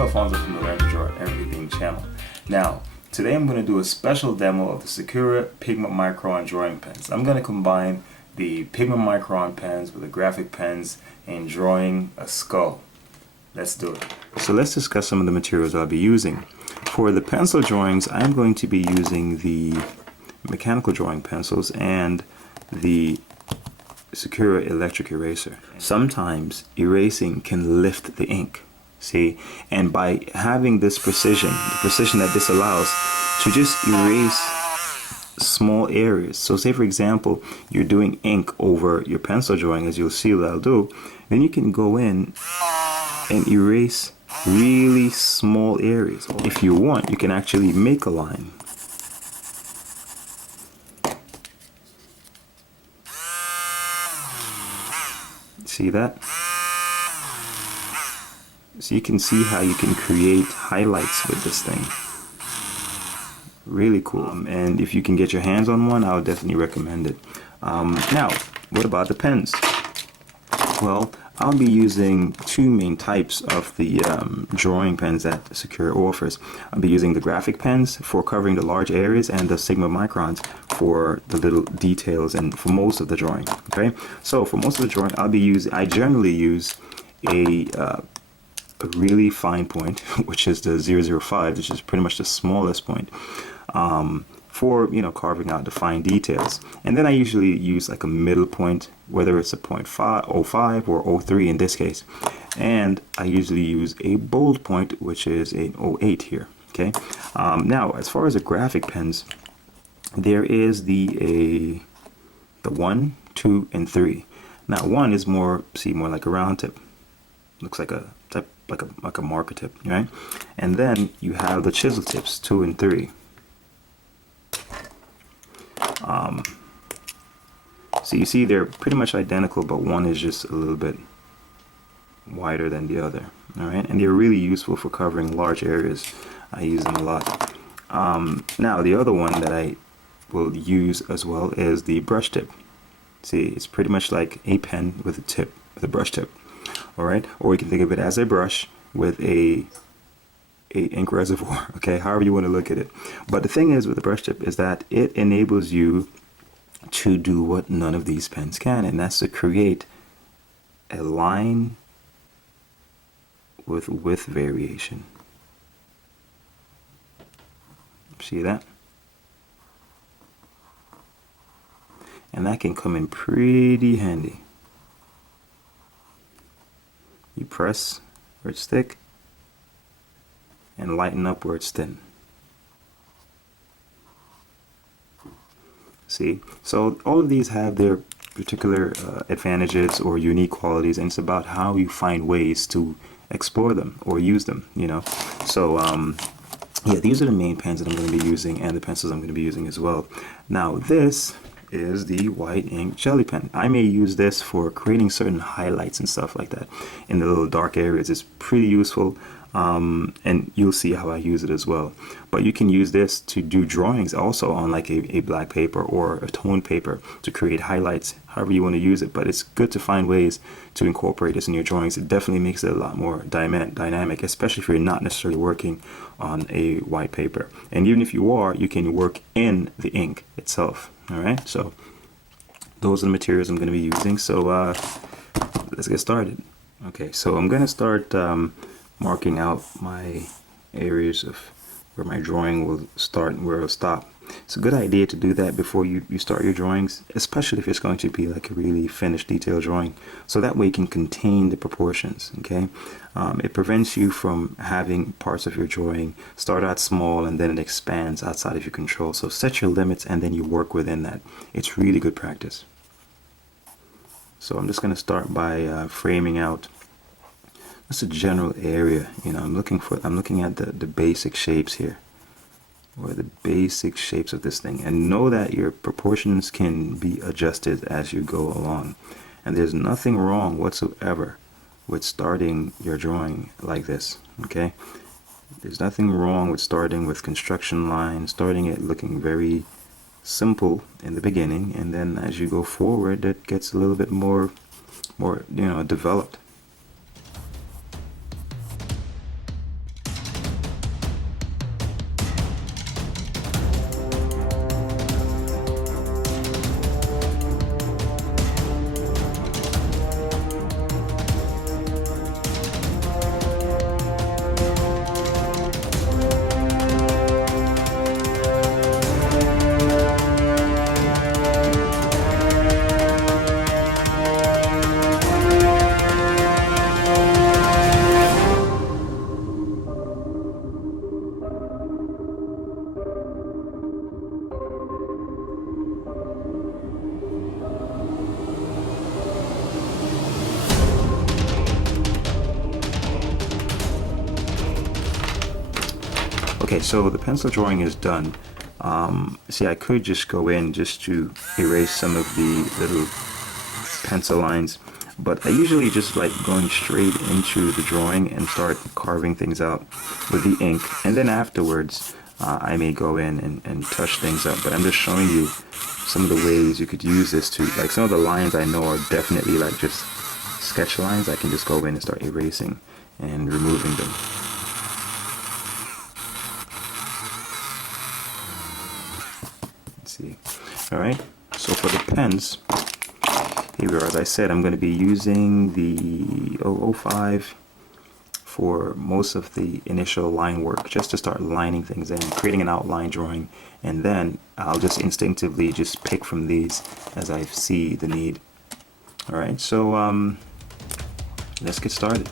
Alphonso from the Learn to Draw Everything channel. Now, today I'm going to do a special demo of the Sakura Pigma Micron drawing pens. I'm going to combine the Pigma Micron pens with the graphic pens and drawing a skull. Let's do it. So let's discuss some of the materials I'll be using. For the pencil drawings, I'm going to be using the mechanical drawing pencils and the Sakura electric eraser. Sometimes erasing can lift the ink, see, and by having this precision, the precision that this allows to just erase small areas. So say for example you're doing ink over your pencil drawing, as you'll see that I'll do, then you can go in and erase really small areas. If you want, you can actually make a line. See that? So you can see how you can create highlights with this thing. Really cool. And if you can get your hands on one, I would definitely recommend it. Now, what about the pens? Well, I'll be using two main types of the drawing pens that Sakura offers. I'll be using the graphic pens for covering the large areas and the Sigma microns for the little details and for most of the drawing. Okay, so for most of the drawing, I generally use a really fine point, which is the 005, which is pretty much the smallest point, for carving out the fine details. And then I usually use like a middle point, whether it's a 0.05 or 03 in this case. And I usually use a bold point, which is an 08 here. Okay. Now, as far as the graphic pens, there is the 1, 2, and 3. Now, 1 is more like a round tip. Looks like a like a marker tip, right? And then you have the chisel tips, 2 and 3. So you see they're pretty much identical, but one is just a little bit wider than the other. All right, and they're really useful for covering large areas. I use them a lot. Now the other one that I will use as well is the brush tip. See, it's pretty much like a pen with a brush tip. All right, or you can think of it as a brush with a ink reservoir. Okay, however you want to look at it. But the thing is with the brush tip is that it enables you to do what none of these pens can, and that's to create a line with width variation. See that? And that can come in pretty handy. You press where it's thick and lighten up where it's thin. See, so all of these have their particular advantages or unique qualities, and it's about how you find ways to explore them or use them, So yeah, these are the main pens that I'm going to be using, and the pencils I'm going to be using as well. Now this is the white ink jelly pen. I may use this for creating certain highlights and stuff like that in the little dark areas. It's pretty useful, and you'll see how I use it as well. But you can use this to do drawings also on like a black paper or a toned paper to create highlights, however you want to use it. But it's good to find ways to incorporate this in your drawings. It definitely makes it a lot more dynamic, especially if you're not necessarily working on a white paper. And even if you are, you can work in the ink itself. All right, so those are the materials I'm going to be using. So let's get started. Okay, so I'm going to start marking out my areas of where my drawing will start and where it'll stop. It's a good idea to do that before you start your drawings, especially if it's going to be like a really finished detailed drawing, so that way you can contain the proportions. Okay, it prevents you from having parts of your drawing start out small and then it expands outside of your control. So set your limits and then you work within that. It's really good practice. So I'm just going to start by framing out just a general area. I'm looking at the basic shapes here, or the basic shapes of this thing, and know that your proportions can be adjusted as you go along. And there's nothing wrong whatsoever with starting your drawing like this. Okay, there's nothing wrong with starting with construction lines, starting it looking very simple in the beginning, and then as you go forward it gets a little bit more developed. Okay, so the pencil drawing is done. See, I could just go in just to erase some of the little pencil lines, but I usually just like going straight into the drawing and start carving things out with the ink, and then afterwards I may go in and touch things up. But I'm just showing you some of the ways you could use this to, like, some of the lines I know are definitely like just sketch lines. I can just go in and start erasing and removing them. Let's see. All right, so for the pens, here we are. As I said, I'm going to be using the 005 for most of the initial line work, just to start lining things in, creating an outline drawing, and then I'll just instinctively just pick from these as I see the need. All right, so let's get started.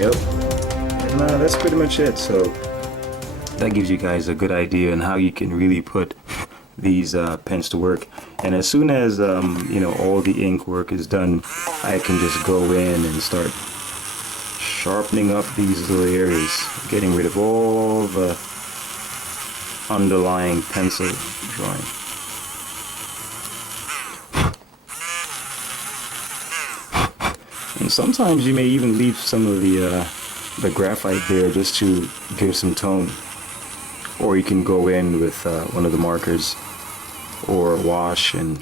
Yep. And that's pretty much it. So that gives you guys a good idea on how you can really put these pens to work. And as soon as you know, all the ink work is done, I can just go in and start sharpening up these little areas, getting rid of all the underlying pencil drawing. Sometimes you may even leave some of the graphite there just to give some tone. Or you can go in with one of the markers or a wash and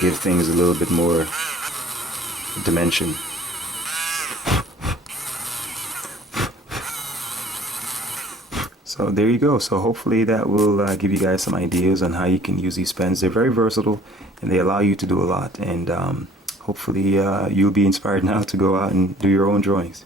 give things a little bit more dimension. So there you go. So hopefully that will give you guys some ideas on how you can use these pens. They're very versatile and they allow you to do a lot. And hopefully you'll be inspired now to go out and do your own drawings.